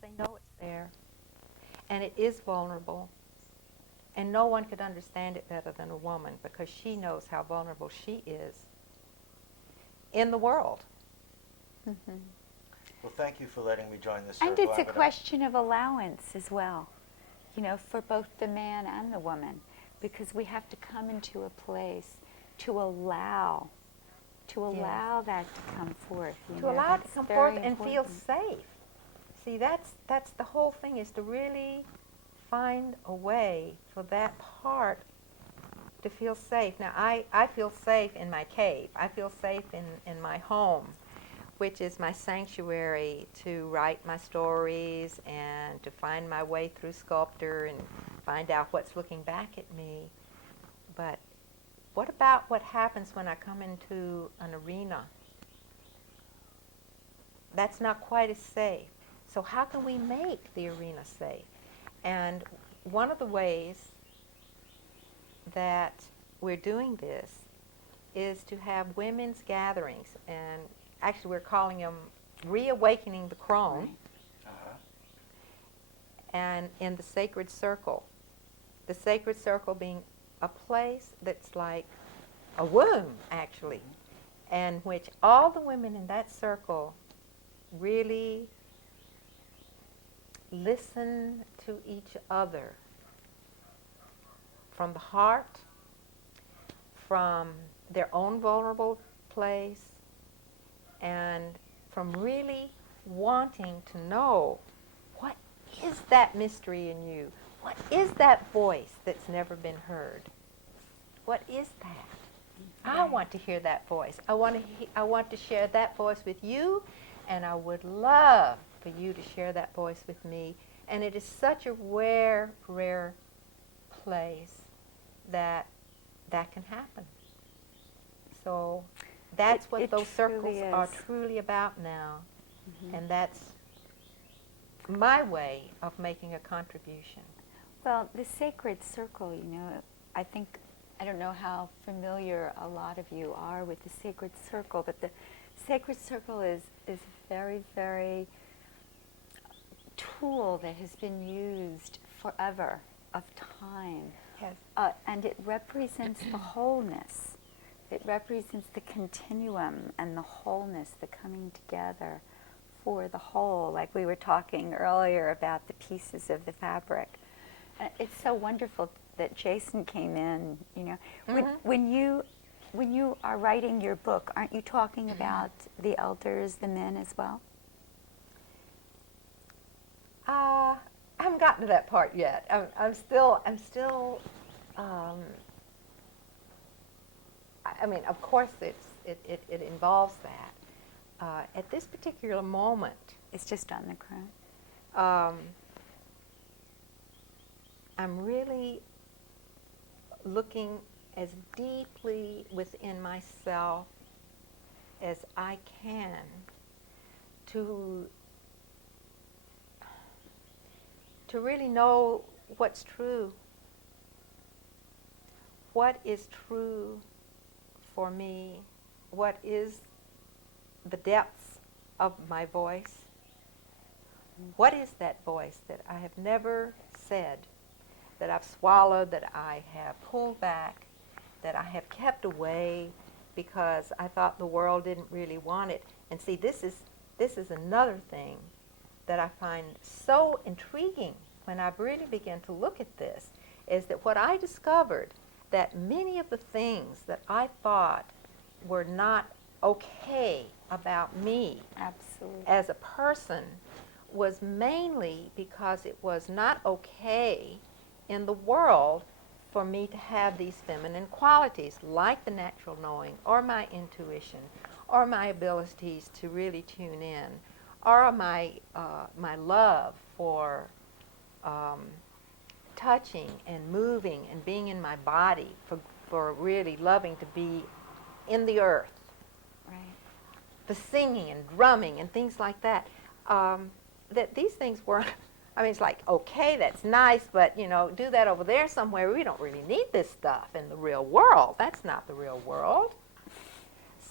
they know it's there. And it is vulnerable. And no one could understand it better than a woman, because she knows how vulnerable she is in the world. Mm-hmm. Well, thank you for letting me join this circle. And it's a question of allowance as well, you know, for both the man and the woman, because we have to come into a place to allow that to come forth. To allow it to come forth and feel safe. See, that's the whole thing, is to really find a way for that part to feel safe. Now, I feel safe in my cave. I feel safe in my home, which is my sanctuary to write my stories and to find my way through sculpture and find out what's looking back at me. But what about what happens when I come into an arena? That's not quite as safe. So how can we make the arena safe? And one of the ways that we're doing this is to have women's gatherings, and actually we're calling them Reawakening the Crone. Right. Uh-huh. And in the sacred circle. The sacred circle being a place that's like a womb, actually, and which all the women in that circle really listen to each other from the heart, from their own vulnerable place, and from really wanting to know, what is that mystery in you? What is that voice that's never been heard? What is that? I want to hear that voice. I want to share that voice with you, and I would love for you to share that voice with me. And it is such a rare, rare place that can happen. So that's what those circles are truly about now. Mm-hmm. And that's my way of making a contribution. Well, the sacred circle, you know, I don't know how familiar a lot of you are with the sacred circle, but the sacred circle is very, very tool that has been used forever of time. Yes. And it represents the wholeness. It represents the continuum and the wholeness, the coming together for the whole, like we were talking earlier about the pieces of the fabric. It's so wonderful that Jason came in, you know. Mm-hmm. When you are writing your book, aren't you talking about the elders, the men as well? I haven't gotten to that part yet. I'm still. I mean, of course, it involves that. At this particular moment, it's just on the crown. I'm really looking as deeply within myself as I can to really know what's true. What is true for me? What is the depths of my voice? What is that voice that I have never said, that I've swallowed, that I have pulled back, that I have kept away because I thought the world didn't really want it? And see, this is another thing that I find so intriguing when I really begin to look at this, is that what I discovered, that many of the things that I thought were not okay about me Absolutely. as a person was mainly because it was not okay in the world for me to have these feminine qualities, like the natural knowing, or my intuition, or my abilities to really tune in, or my love for touching and moving and being in my body, for really loving to be in the earth. Right. The singing and drumming and things like that. That these things weren't, I mean, it's like, okay, that's nice, but, you know, do that over there somewhere. We don't really need this stuff in the real world. That's not the real world.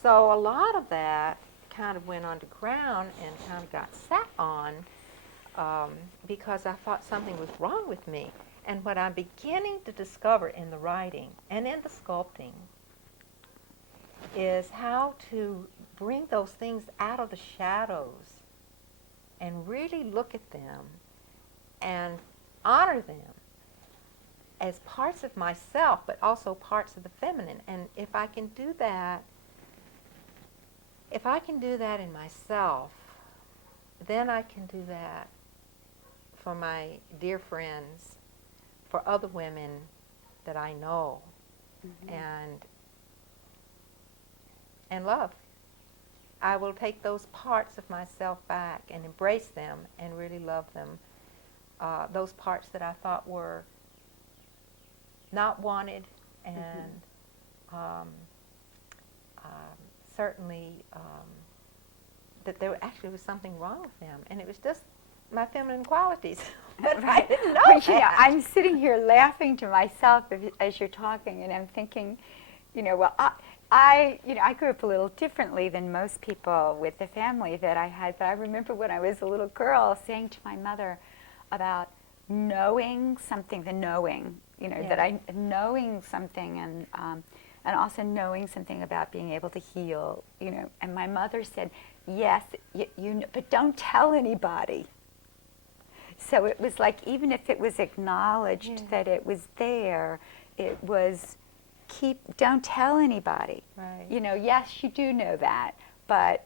So a lot of that kind of went underground and kind of got sat on because I thought something was wrong with me. And what I'm beginning to discover in the writing and in the sculpting is how to bring those things out of the shadows and really look at them and honor them as parts of myself, but also parts of the feminine. And if I can do that in myself, then I can do that for my dear friends, for other women that I know, and love. I will take those parts of myself back and embrace them and really love them. Those parts that I thought were not wanted, and certainly that there actually was something wrong with them, and it was just my feminine qualities. But I didn't know Well, that. I'm sitting here laughing to myself as you're talking, and I'm thinking, well, I grew up a little differently than most people with the family that I had, but I remember when I was a little girl saying to my mother about knowing something, that knowing something, and also knowing something about being able to heal, and my mother said, yes, but don't tell anybody. So it was like, even if it was acknowledged that it was there, it was don't tell anybody. Right. Yes, you do know that, but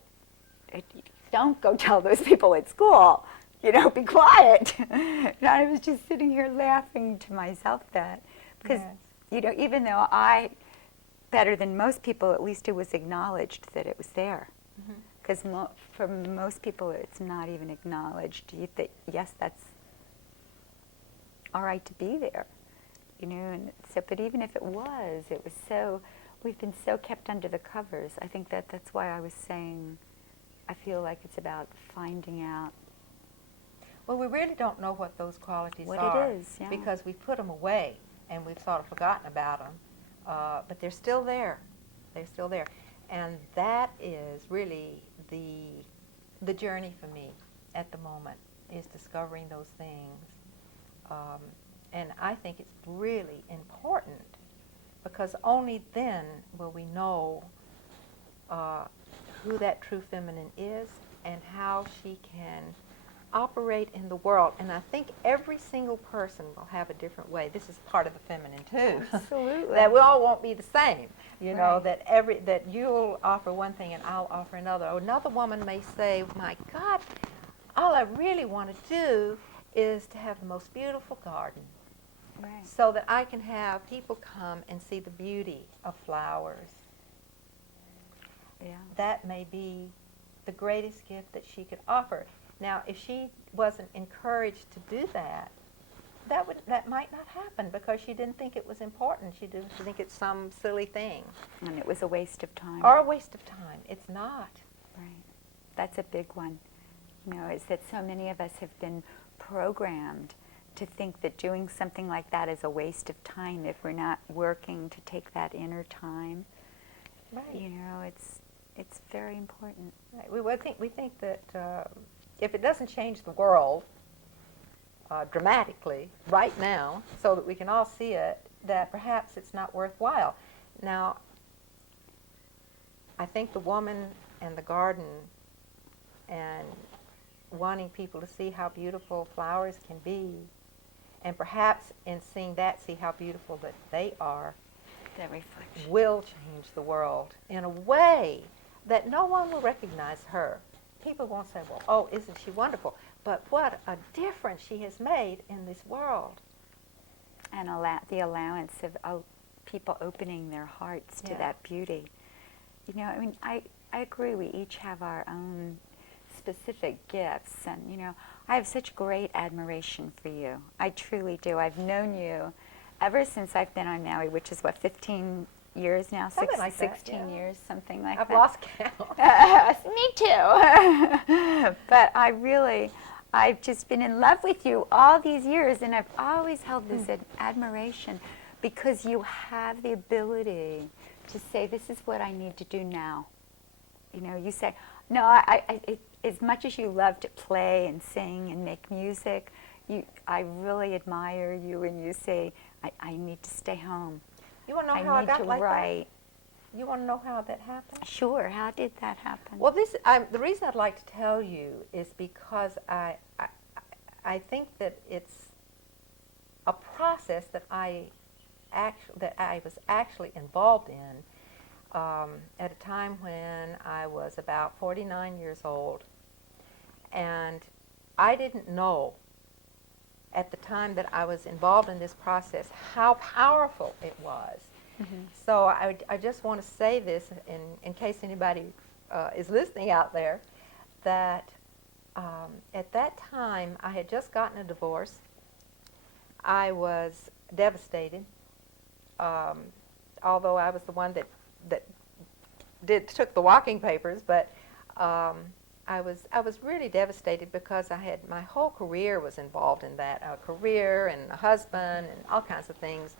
don't go tell those people at school. Be quiet. And I was just sitting here laughing to myself because, even though better than most people, at least it was acknowledged that it was there. Because for most people, it's not even acknowledged. Yes, that's all right to be there, And so, but even if it was so. We've been so kept under the covers. I think that's why I was saying, I feel like it's about finding out. Well, we really don't know what those qualities What are. it is, yeah. Because we've put them away and we've sort of forgotten about them. But they're still there. They're still there. And that is really the journey for me at the moment, is discovering those things. And I think it's really important, because only then will we know who that true feminine is and how she can operate in the world. And I think every single person will have a different way. This is part of the feminine too. Absolutely. That we all won't be the same. Right. That you'll offer one thing and I'll offer another. Or another woman may say, my God, all I really want to do is to have the most beautiful garden. Right. So that I can have people come and see the beauty of flowers. Yeah. That may be the greatest gift that she could offer. Now, if she wasn't encouraged to do that, that might not happen, because she didn't think it was important. She didn't think it's some silly thing. And it was a waste of time. Or a waste of time. It's not. Right. That's a big one. Is that so many of us have been programmed to think that doing something like that is a waste of time if we're not working to take that inner time. Right. It's very important. Right. We think that if it doesn't change the world dramatically right now, so that we can all see it, that perhaps it's not worthwhile. Now, I think the woman and the garden and wanting people to see how beautiful flowers can be, and perhaps in seeing that, see how beautiful that they are, That reflection. will change the world in a way that no one will recognize her. People won't say, well, oh, isn't she wonderful? But what a difference she has made in this world. And the allowance of people opening their hearts to that beauty. I agree, we each have our own specific gifts, and I have such great admiration for you. I truly do. I've known you ever since I've been on Maui, which is 15 years now? Something like that, 16 years, something like I've that. lost count. Me too. But I've just been in love with you all these years, and I've always held this admiration, because you have the ability to say, this is what I need to do now. You say, no, as much as you love to play and sing and make music, I really admire you when you say, I need to stay home. You want to know how I need got to like write. that? You want to know how that happened? Sure. How did that happen? Well, the reason I'd like to tell you is because I think that it's a process that I was actually involved in at a time when I was about 49 years old, and I didn't know at the time that I was involved in this process how powerful it was. So I just want to say this in case anybody is listening out there, that at that time I had just gotten a divorce. I was devastated, although I was the one that took the walking papers, but I was really devastated because my whole career was involved in that, a career and a husband and all kinds of things.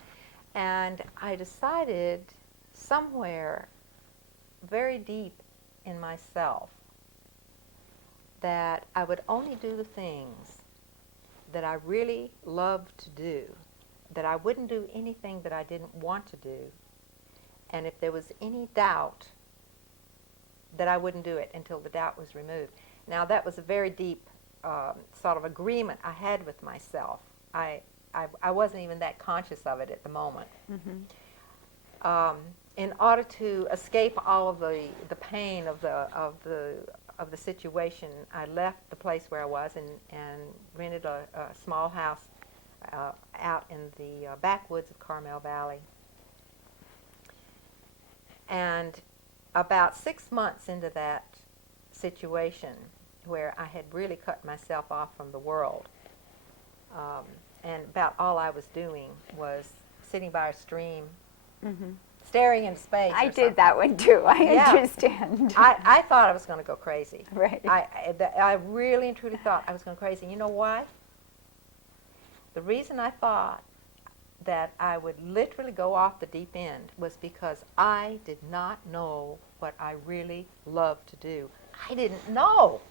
And I decided somewhere very deep in myself that I would only do the things that I really loved to do, that I wouldn't do anything that I didn't want to do, and if there was any doubt, that I wouldn't do it until the doubt was removed. Now that was a very deep sort of agreement I had with myself. I wasn't even that conscious of it at the moment. In order to escape all of the pain of the situation, I left the place where I was and rented a small house out in the backwoods of Carmel Valley. And about 6 months into that situation, where I had really cut myself off from the world, and about all I was doing was sitting by a stream, staring into space. I did that one too. I understand. I thought I was going to go crazy. Right. I really and truly thought I was going crazy. You know why? The reason I thought that I would literally go off the deep end was because I did not know what I really loved to do. I didn't know.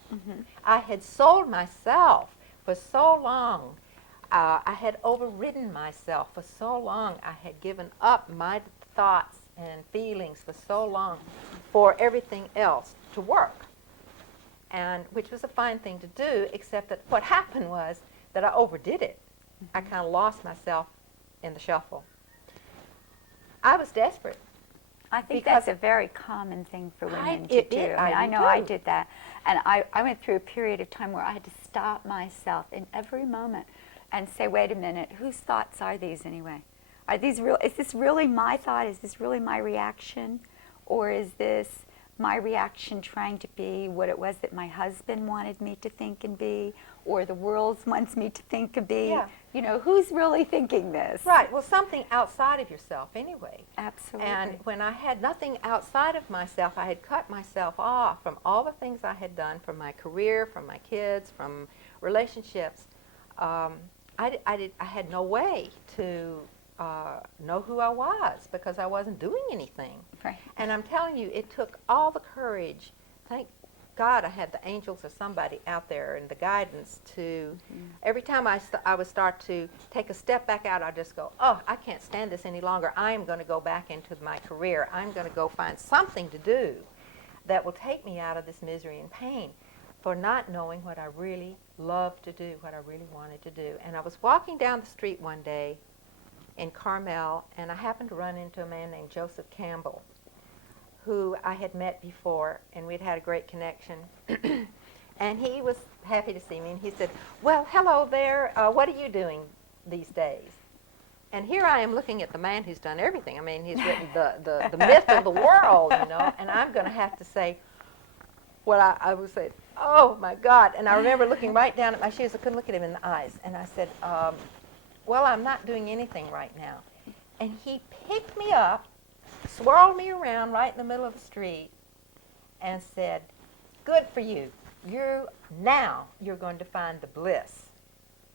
I had sold myself for so long. I had overridden myself for so long. I had given up my thoughts and feelings for so long for everything else to work, and which was a fine thing to do, except that what happened was that I overdid it. I kind of lost myself in the shuffle. I was desperate. I think that's a very common thing for women to do. I know do. I did that. And I went through a period of time where I had to stop myself in every moment and say, wait a minute, whose thoughts are these anyway? Are these real? Is this really my thought? Is this really my reaction? Or is this my reaction trying to be what it was that my husband wanted me to think and be, or the world wants me to think and be? Yeah. You know, who's really thinking this? Right. Well, something outside of yourself anyway. Absolutely. And when I had nothing outside of myself, I had cut myself off from all the things I had done, from my career, from my kids, from relationships. I had no way to know who I was because I wasn't doing anything. Right. And I'm telling you, it took all the courage. Thank God I had the angels or somebody out there and the guidance to, every time I would start to take a step back out, I'd just go, oh, I can't stand this any longer. I am going to go back into my career. I'm going to go find something to do that will take me out of this misery and pain for not knowing what I really loved to do, what I really wanted to do. And I was walking down the street one day in Carmel, and I happened to run into a man named Joseph Campbell, who I had met before, and we'd had a great connection. And he was happy to see me, and he said, well, hello there, what are you doing these days? And here I am looking at the man who's done everything. I mean, he's written the myth of the world, you know, and I'm going to have to say what I would say, oh, my God. And I remember looking right down at my shoes. I couldn't look at him in the eyes. And I said, well, I'm not doing anything right now. And he picked me up, swirled me around right in the middle of the street, and said, good for you. Now you're going to find the bliss,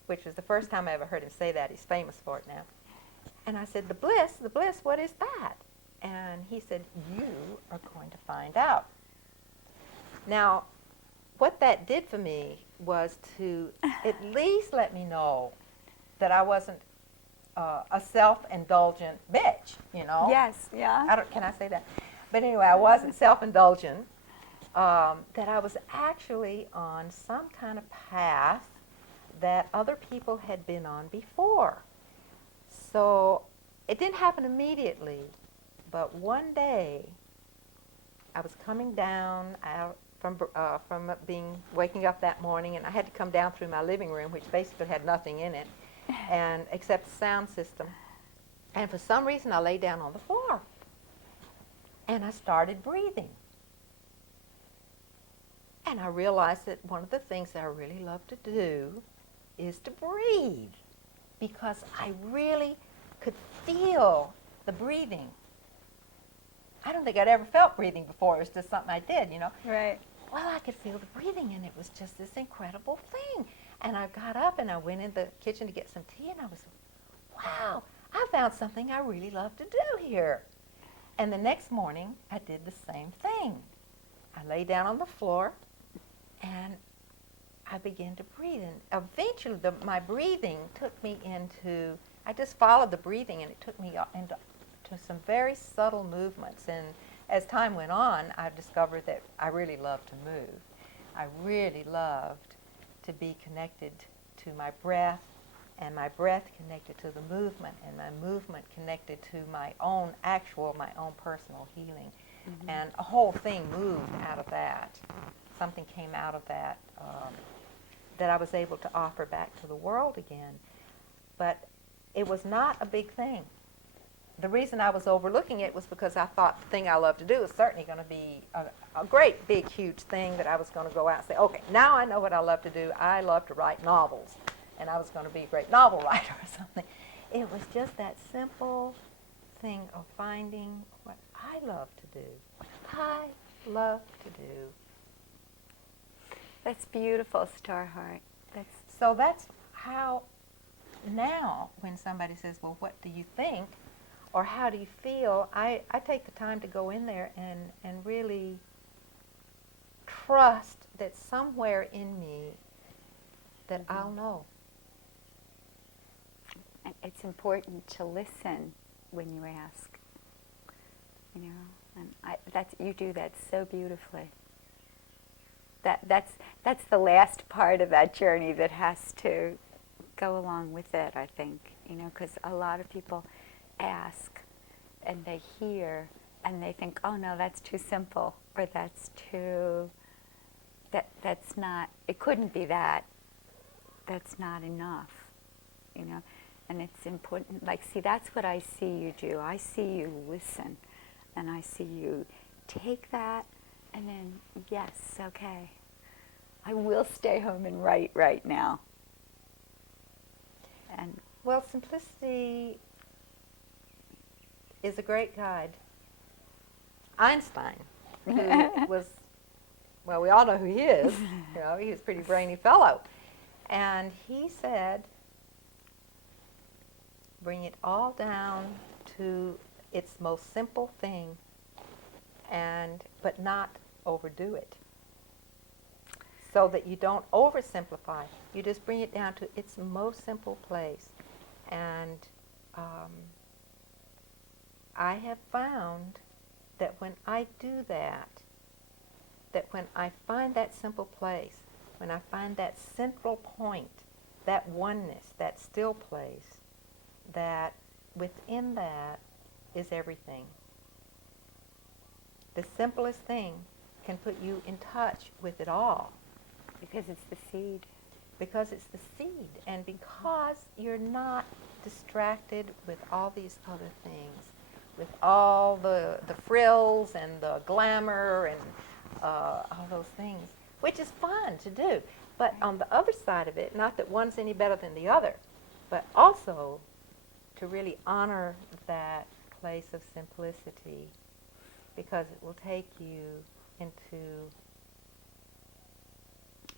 which was the first time I ever heard him say that. He's famous for it now. And I said, the bliss, what is that? And he said, you are going to find out. Now, what that did for me was to at least let me know that I wasn't a self-indulgent bitch, you know? Yes, yeah. Can I say that? But anyway, I wasn't self-indulgent, that I was actually on some kind of path that other people had been on before. So it didn't happen immediately, but one day I was coming down out from waking up that morning, and I had to come down through my living room, which basically had nothing in it, and except the sound system. And for some reason, I lay down on the floor, and I started breathing. And I realized that one of the things that I really love to do is to breathe, because I really could feel the breathing. I don't think I'd ever felt breathing before. It was just something I did, you know. Right. Well, I could feel the breathing, and it was just this incredible thing. And I got up, and I went in the kitchen to get some tea, and I was, wow, I found something I really love to do here. And the next morning, I did the same thing. I lay down on the floor, and I began to breathe. And eventually, my breathing took me into, I just followed the breathing, and it took me into some very subtle movements. And as time went on, I discovered that I really loved to move. I really loved to be connected to my breath, and my breath connected to the movement, and my movement connected to my own personal healing. Mm-hmm. And a whole thing moved out of that. Something came out of that that I was able to offer back to the world again. But it was not a big thing. The reason I was overlooking it was because I thought the thing I love to do is certainly going to be a great, big, huge thing that I was going to go out and say, okay, now I know what I love to do. I love to write novels, and I was going to be a great novel writer or something. It was just that simple thing of finding what I love to do, what I love to do. That's beautiful, Starheart. So that's how now when somebody says, well, what do you think? Or how do you feel? I take the time to go in there and really trust that somewhere in me that I'll know. And it's important to listen when you ask. You know, and you do that so beautifully. That's the last part of that journey that has to go along with it, I think. You know, because a lot of people ask and they hear and they think, oh no, that's too simple, or that's not, it couldn't be that, that's not enough, you know. And it's important, like, see, that's what I see you do. I see you listen, and I see you take that and then, yes, okay, I will stay home and write right now. And well, simplicity is a great guide. Einstein, who was, well, we all know who he is. You know, he was a pretty brainy fellow. And he said, bring it all down to its most simple thing, but not overdo it. So that you don't oversimplify. You just bring it down to its most simple place. And I have found that when I do that when I find that simple place, when I find that central point, that oneness, that still place, that within that is everything. The simplest thing can put you in touch with it all. because it's the seed. Because it's the seed, and because you're not distracted with all these other things, with all the frills and the glamour and all those things, which is fun to do. But on the other side of it, not that one's any better than the other, but also to really honor that place of simplicity, because it will take you into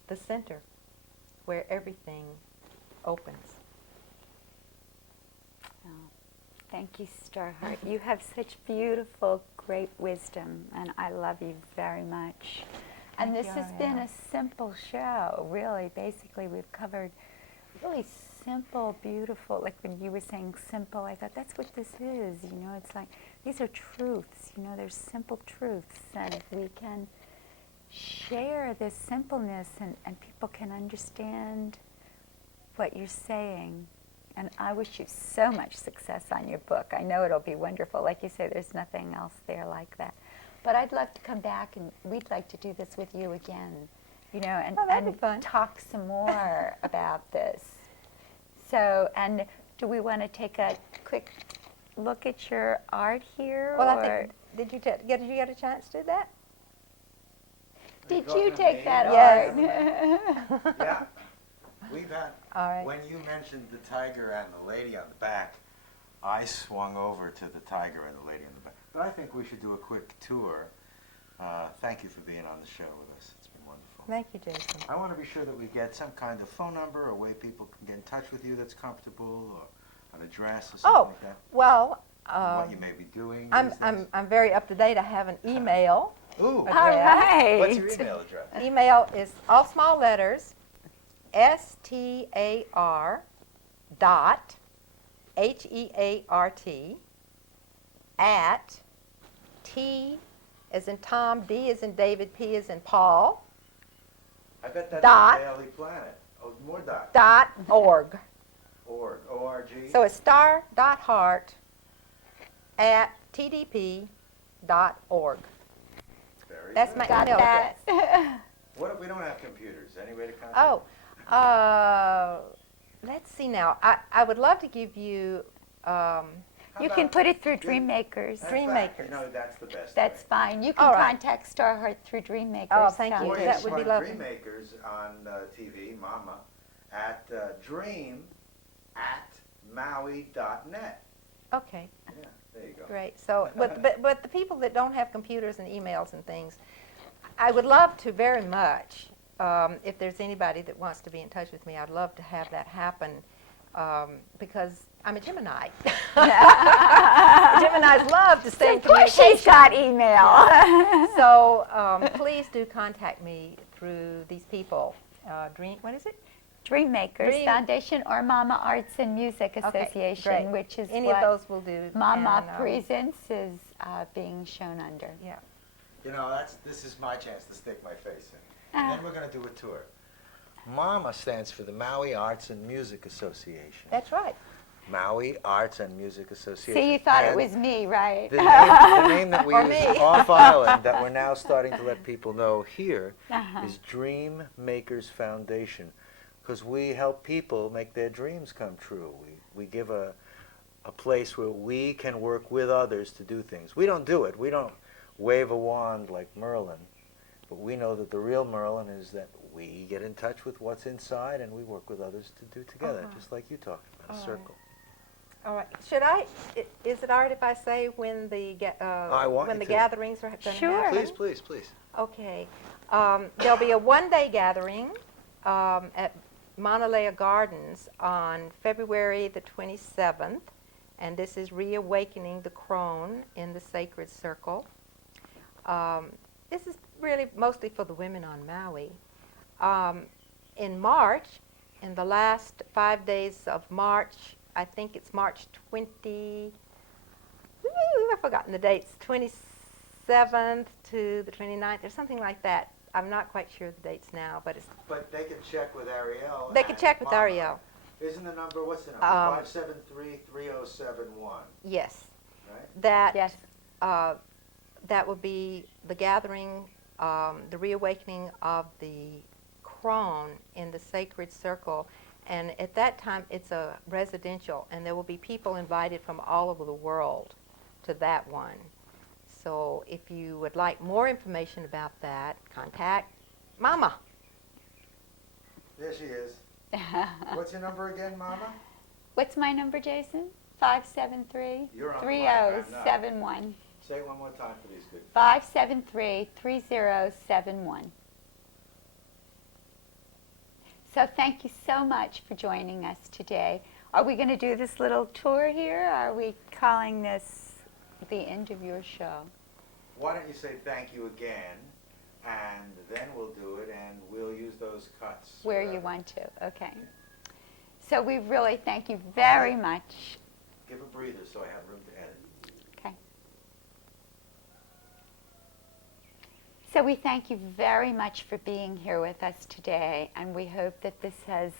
the center where everything opens. Oh, thank you, Starheart. You have such beautiful, great wisdom, and I love you very much. And Thank this you, has been Airielle. a simple show, really. Basically, we've covered really simple, beautiful, like when you were saying simple, I thought that's what this is, you know, it's like, these are truths, you know, there's simple truths, and if we can share this simpleness and people can understand what you're saying. And I wish you so much success on your book. I know it'll be wonderful. Like you say, there's nothing else there like that. But I'd love to come back, and we'd like to do this with you again, you know, and, Oh, that'd be fun. talk some more about this. So, and do we want to take a quick look at your art here? Well, or I think, did you get a chance to do that? did talking you to take me? that Yes. art? Yeah. We've had, All right. when you mentioned the tiger and the lady on the back, I swung over to the tiger and the lady on the back. But I think we should do a quick tour. Thank you for being on the show with us. It's been wonderful. Thank you, Jason. I want to be sure that we get some kind of phone number or way people can get in touch with you that's comfortable, or an address or something Oh, like that. well, What you may be doing. I'm very up to date. I have an email. Ooh. Okay. All right. What's your email address? Email is all small letters, STAR dot HEART at T as in Tom, D as in David, P as in Paul, I bet that's Dot. the Daily Planet. Oh, more dots. .org. Org. O-R-G. So it's star.heart at tdp.org. Very That's good. my Got email that. address. What if we don't have computers? Any way to contact? Oh, let's see now. I would love to give you, How You can about- put it through Yeah. Dreammakers. That's Dream right. Makers. You know, that's the best That's way. fine. You can All right. contact Starheart through Dreammakers. Oh, thank you. Or Foundation. you That would be find lovely. Dreammakers on TV, Mama, at dream@maui.net. okay, Yeah, there you go. great. So, but the people that don't have computers and emails and things, I would love to very much, if there's anybody that wants to be in touch with me, I'd love to have that happen, because I'm a Gemini. Geminis love to stay in Of course communication. she's got email. So please do contact me through these people. What is it? Dreammakers Dream- Foundation or Mama Arts and Music Okay, Association, great. which is Any what of those will do. Mama and, Presents is being shown under. Yeah. You know, this is my chance to stick my face in. And then we're going to do a tour. MAMA stands for the Maui Arts and Music Association. That's right. Maui Arts and Music Association. See, you thought it And was me, right? the name that we Or use me. off island that we're now starting to let people know here Uh-huh. is Dream Makers Foundation, because we help people make their dreams come true. We give a place where we can work with others to do things. We don't do it. We don't wave a wand like Merlin, but we know that the real Merlin is that we get in touch with what's inside and we work with others to do together, just like you talked about, a All right. circle. All right. Is it all right if I say when the want when you the to. gatherings are going to Sure. happen? Please, please, please. Okay. There'll be a one-day gathering at Mauna Lea Gardens on February the 27th, and this is Reawakening the Crone in the Sacred Circle. This is really mostly for the women on Maui. In March, in the last 5 days of March, I think it's March 20, I've forgotten the dates, 27th to the 29th or something like that. I'm not quite sure the dates now, but it's, But they can check with Airielle. they can at check with Mama. Airielle. Isn't the number, what's the number? 573-3071, Yes. right? That, Yes. that would be the gathering, the reawakening of the crone in the sacred circle. And at that time, it's a residential, and there will be people invited from all over the world to that one. So if you would like more information about that, contact Mama. There she is. What's your number again, Mama? What's my number, Jason? 573 You're on the line, I'm not. 3071. Say it one more time for these good. 573 3071. So thank you so much for joining us today. Are we going to do this little tour here? Or are we calling this the end of your show? Why don't you say thank you again, and then we'll do it, and we'll use those cuts. Where you wherever. want to, okay. So we really thank you very much. Give a breather so I have room to edit. Okay. So we thank you very much for being here with us today, and we hope that this has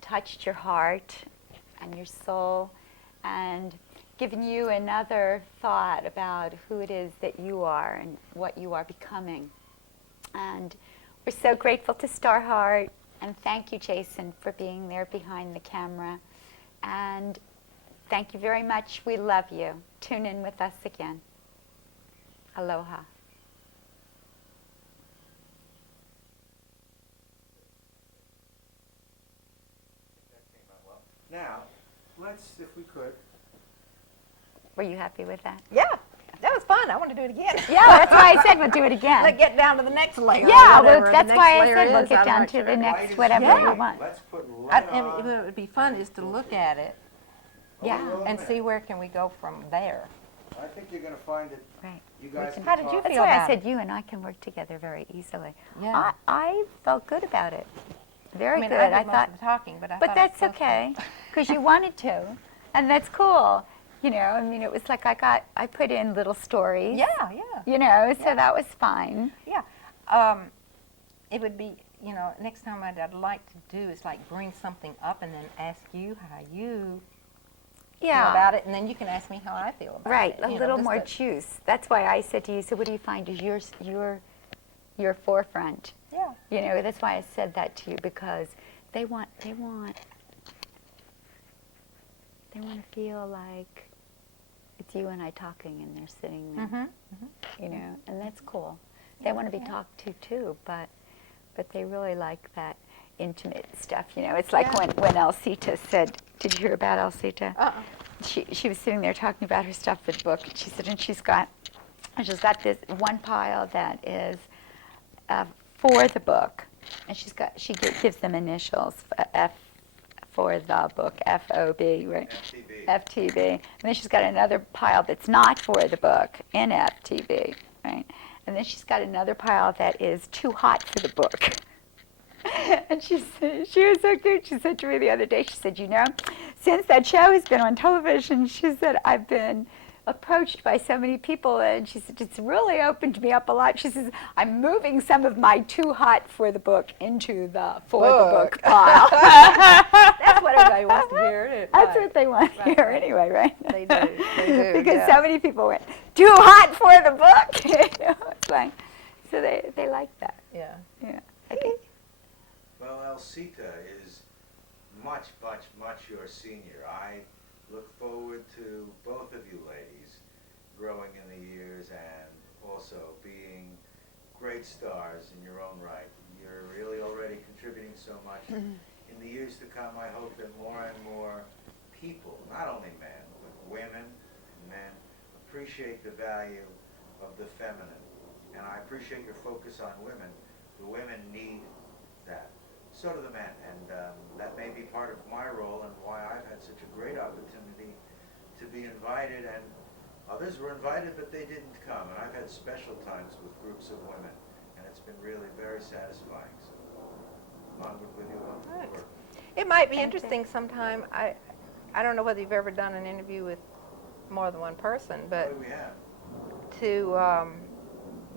touched your heart and your soul and given you another thought about who it is that you are and what you are becoming. And we're so grateful to Starheart, and thank you, Jason, for being there behind the camera. And thank you very much. We love you. Tune in with us again. Aloha. Now, let's, if we could. Were you happy with that? Yeah, that was fun. I want to do it again. Yeah, that's why I said we'll do it again. Let's get down to the next layer. Yeah, whatever well, the that's next why I layer said we'll is. get I'm down not to sure. the Light next is whatever Yeah. you want. Let's put I, light and on. what would be fun is to look at it Yeah. and see where can we go from there. I think you're going to find it. Right. You guys can- can How did you talk. That's feel why I about said you and I can work together very easily. Yeah. I felt good about it. Very I mean, good. I I did most thought, of the talking, but I but thought that's it was okay, because you wanted to, and that's cool. You know, I mean, it was like I put in little stories. Yeah, yeah, You know, so Yeah. that was fine. yeah. It would be, you know, next time I'd like to do is like bring something up and then ask you how you feel Yeah. about it, and then you can ask me how I feel about Right, it. a you know, little just more to- juice. That's why I said to you, so what do you find is your forefront? Yeah. You know, that's why I said that to you, because they want to feel like it's you and I talking, and they're sitting there, Mm-hmm. you know, and that's cool. They want to be talked to too, but they really like that intimate stuff. You know, it's like Yeah. when Alcita said, did you hear about Alcita? Uh-uh. She was sitting there talking about her stuff for the book. And she said, and she's got this one pile that is for the book, and she gives them initials, F for the book, FOB, right? FTB. FTB. And then she's got another pile that's not for the book, NFTB, right? And then she's got another pile that is too hot for the book. And she was so cute. She said to me the other day, she said, you know, since that show has been on television, she said, I've been approached by so many people, and she said, it's really opened me up a lot. She says, I'm moving some of my too hot for the book into the for the book pile. That's what everybody wants to hear. That's what they want to Right, hear right. anyway, right? They do. They do. Because yeah. so many people went, too hot for the book. You know, it's like, so they like that. Yeah. Yeah. I think, Well, Alcita is much, much, much your senior. I look forward to both of you ladies growing in the years and also being great stars in your own right. You're really already contributing so much. In the years to come, I hope that more and more people, not only men, but women and men, appreciate the value of the feminine. And I appreciate your focus on women. The women need that. So do the men, and that may be part of my role and why I've had such a great opportunity to be invited, and others were invited but they didn't come, and I've had special times with groups of women, and it's been really very satisfying. So onward with you, onward with work. It might be interesting sometime. I don't know whether you've ever done an interview with more than one person, but What do we have? to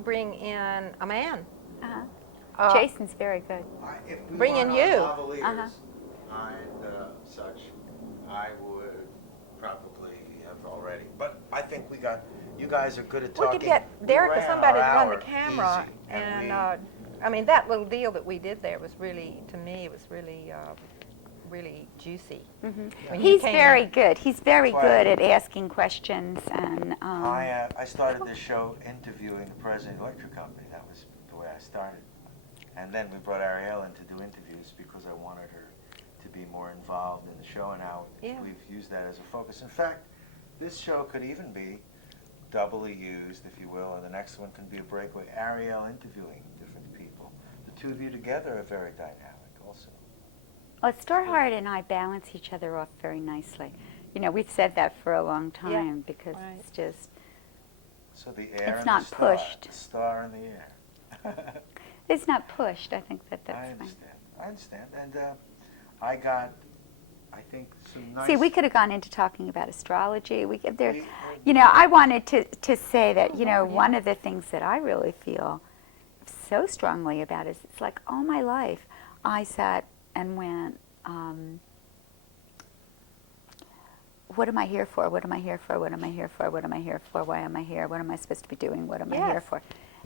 bring in a man. Jason's very good. If we Bring in weren't you. on lavaliers Uh-huh. and such, I would probably have already. But I think you guys are good at We talking. could get Derek or ran somebody to our run the hour camera, easy, and we- I mean that little deal that we did there was really, to me, it was really, really juicy. When you He's came very in. good. He's very That's why I- good at asking questions, and I started this show interviewing the president of the electric company. That was the way I started. And then we brought Airielle in to do interviews because I wanted her to be more involved in the show, and now Yeah. we've used that as a focus. In fact, this show could even be doubly used, if you will, or the next one can be a breakaway. Airielle interviewing different people. The two of you together are very dynamic also. well, Starheart and I balance each other off very nicely. You know, we've said that for a long time because right. it's just So the air It's and not the star, pushed. the star in the air. It's not pushed. I think that that's I fine. understand. I understand. And I got, I think, some nice... See, we could have gone into talking about astrology. We could, there, We- you know, I wanted to say that, you know, Lord, yeah. one of the things that I really feel so strongly about is it's like all my life I sat and went, what am I here for? What am I here for? What am I here for? What am I here for? Why am I here? What am I supposed to be doing? What am I here Yes. for?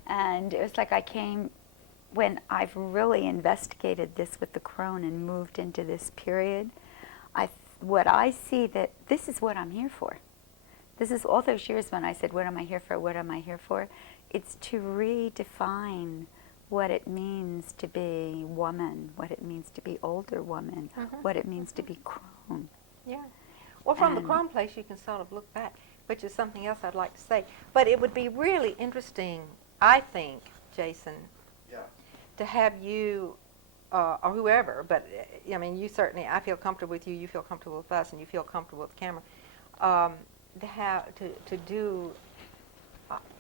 And it was like I came, when I've really investigated this with the crone and moved into this period, what I see that this is what I'm here for. This is all those years when I said, what am I here for? What am I here for? It's to redefine what it means to be woman, what it means to be older woman, what it means to be crone. Yeah. Well, from the And- crone place, you can sort of look back, which is something else I'd like to say. But it would be really interesting, I think, Jason, Yeah. to have you, or whoever, but I mean, you certainly, I feel comfortable with you, you feel comfortable with us, and you feel comfortable with the camera, to do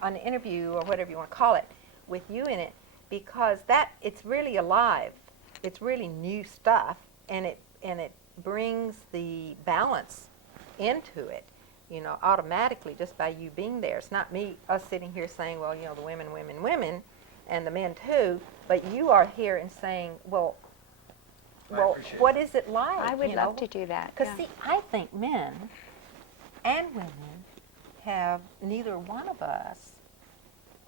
an interview or whatever you want to call it with you in it, because it's really alive. It's really new stuff, and it brings the balance into it, you know, automatically just by you being there. It's not us sitting here saying, well, you know, the women, and the men too, but you are here and saying, well, I appreciate what that. is it like? I would you love know? to do that. Because, yeah. see, I think men and women have, neither one of us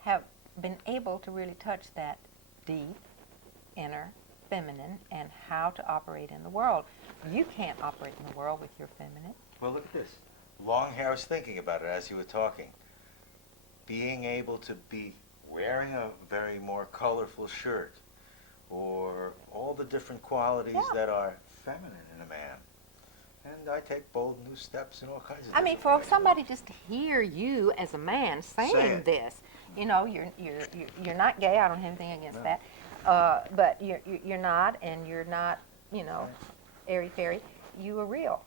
have been able to really touch that deep, inner, feminine, and how to operate in the world. You can't operate in the world with your feminine. Well, look at this. Long hair, I was thinking about it as you were talking. Being able to be wearing a very more colorful shirt, or all the different qualities Yeah. that are feminine in a man. And I take bold new steps in all kinds of I mean, different for ways. somebody just to hear you as a man Say saying it. this, you know, you're not gay. I don't have anything against No. that, but you're not, and you're not, you know, airy fairy. You are real,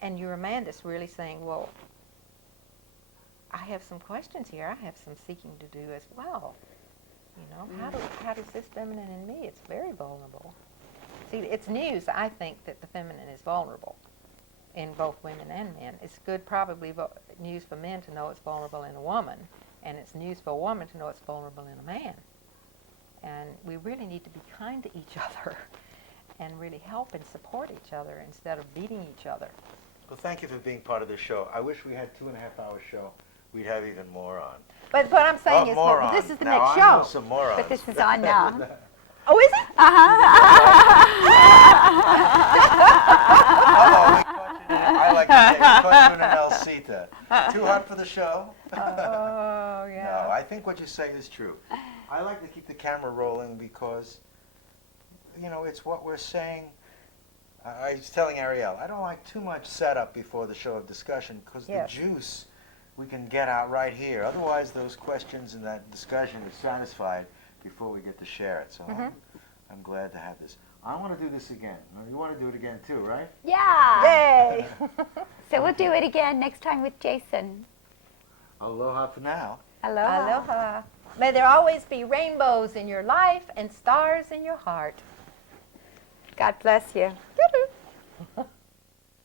and you're a man that's really saying, well, I have some questions here. I have some seeking to do as well. You know, how does this feminine in me? It's very vulnerable. See, it's news, I think, that the feminine is vulnerable in both women and men. It's good, probably news for men to know it's vulnerable in a woman, and it's news for a woman to know it's vulnerable in a man. And we really need to be kind to each other and really help and support each other instead of beating each other. Well, thank you for being part of this show. I wish we had 2.5-hour show. We'd have even more on. But what I'm saying is, more well, on. this is the Now, next I know show. some morons. But this is on now. Oh, is it? I like to say, caught you in an Elsita. Too hot for the show? Oh, yeah. No, I think what you say is true. I like to keep the camera rolling because, you know, it's what we're saying. I was telling Airielle, I don't like too much setup before the show of discussion because Yes. the juice we can get out right here. Otherwise, those questions and that discussion is satisfied before we get to share it. So I'm glad to have this. I want to do this again. You want to do it again too, right? Yeah. Yay! So we'll do it again next time with Jason. Aloha for now. Aloha. Aloha. May there always be rainbows in your life and stars in your heart. God bless you.